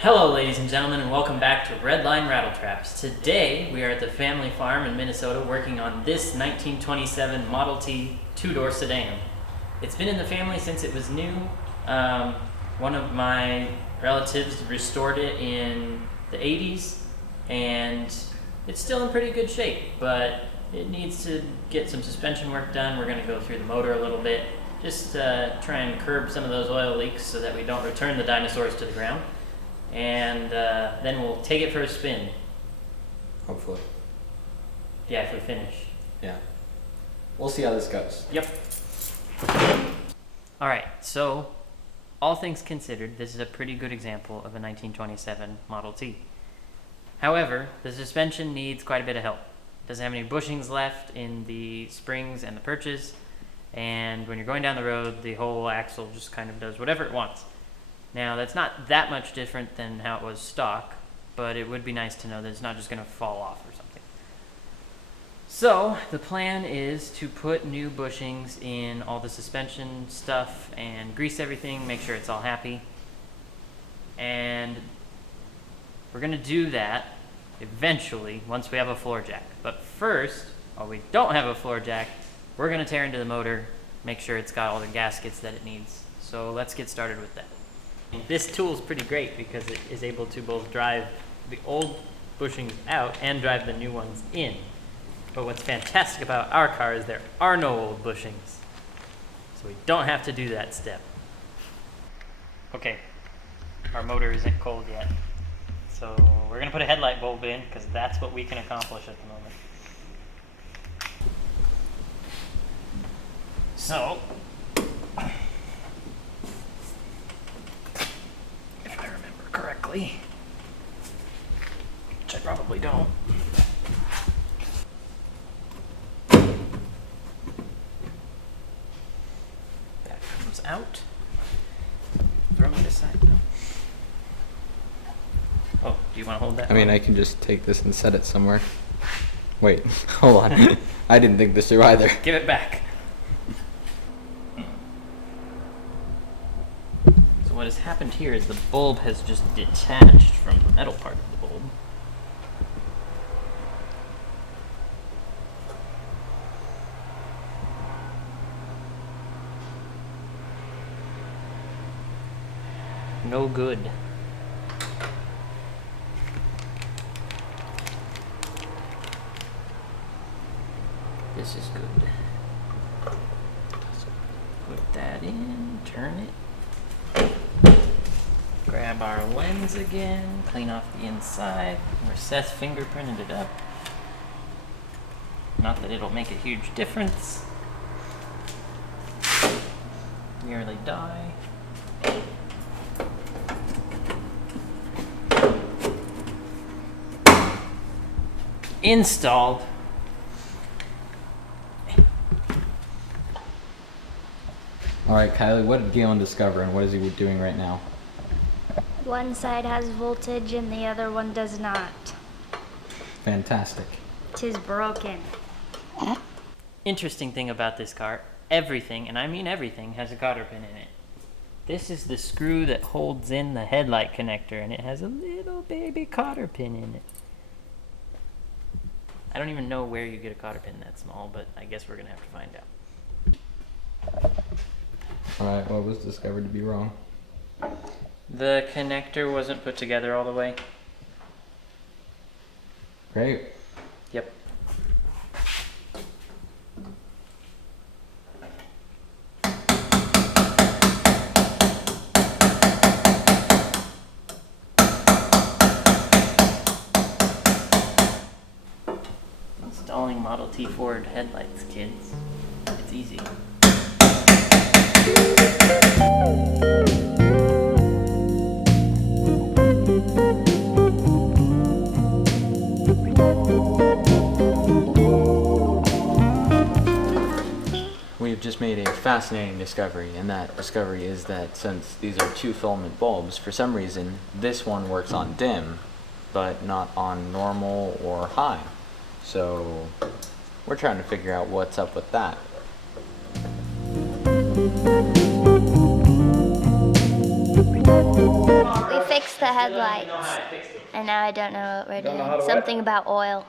Hello ladies and gentlemen, and welcome back to Redline Rattle Traps. Today we are at the family farm in Minnesota working on this 1927 Model T two-door sedan. It's been in the family since it was new. One of my relatives restored it in the 80s and it's still in pretty good shape, but it needs to get some suspension work done. We're going to go through the motor a little bit, just try and curb some of those oil leaks so that we don't return the dinosaurs to the ground. And then we'll take it for a spin. Hopefully. Yeah, if we finish. Yeah. We'll see how this goes. Yep. Alright, so all things considered, this is a pretty good example of a 1927 Model T. However, the suspension needs quite a bit of help. It doesn't have any bushings left in the springs and the perches, and when you're going down the road, the whole axle just kind of does whatever it wants. Now, that's not that much different than how it was stock, but it would be nice to know that it's not just going to fall off or something. So, the plan is to put new bushings in all the suspension stuff and grease everything, make sure it's all happy. And we're going to do that eventually once we have a floor jack. But first, while we don't have a floor jack, we're going to tear into the motor, make sure it's got all the gaskets that it needs. So let's get started with that. This tool is pretty great because it is able to both drive the old bushings out and drive the new ones in. But what's fantastic about our car is there are no old bushings. So we don't have to do that step. Okay, our motor isn't cold yet. So we're gonna put a headlight bulb in because that's what we can accomplish at the moment. So, correctly, which I probably don't. That comes out. Throw it aside. Oh, do you want to hold that? I mean, I can just take this and set it somewhere. Wait, hold on. I didn't think this through either. Give it back. What has happened here is the bulb has just detached from the metal part of the bulb. No good. This is good. Put that in, turn it. Grab our lens again, clean off the inside where Seth fingerprinted it up. Not that it'll make a huge difference. Nearly die. Installed. Alright, Kylie, what did Galen discover and what is he doing right now? One side has voltage and the other one does not. Fantastic. 'Tis broken. Interesting thing about this car, everything, and I mean everything, has a cotter pin in it. This is the screw that holds in the headlight connector, and it has a little baby cotter pin in it. I don't even know where you get a cotter pin that small, but I guess we're gonna have to find out. Alright, what was discovered to be wrong? The connector wasn't put together all the way. Great. Yep. Installing Model T Ford headlights, kids. It's easy. We have just made a fascinating discovery, and that discovery is that since these are two filament bulbs, for some reason this one works on dim, but not on normal or high. So we're trying to figure out what's up with that. We fixed the headlights. And now I don't know what we're Don't know doing. how to what? Something about oil.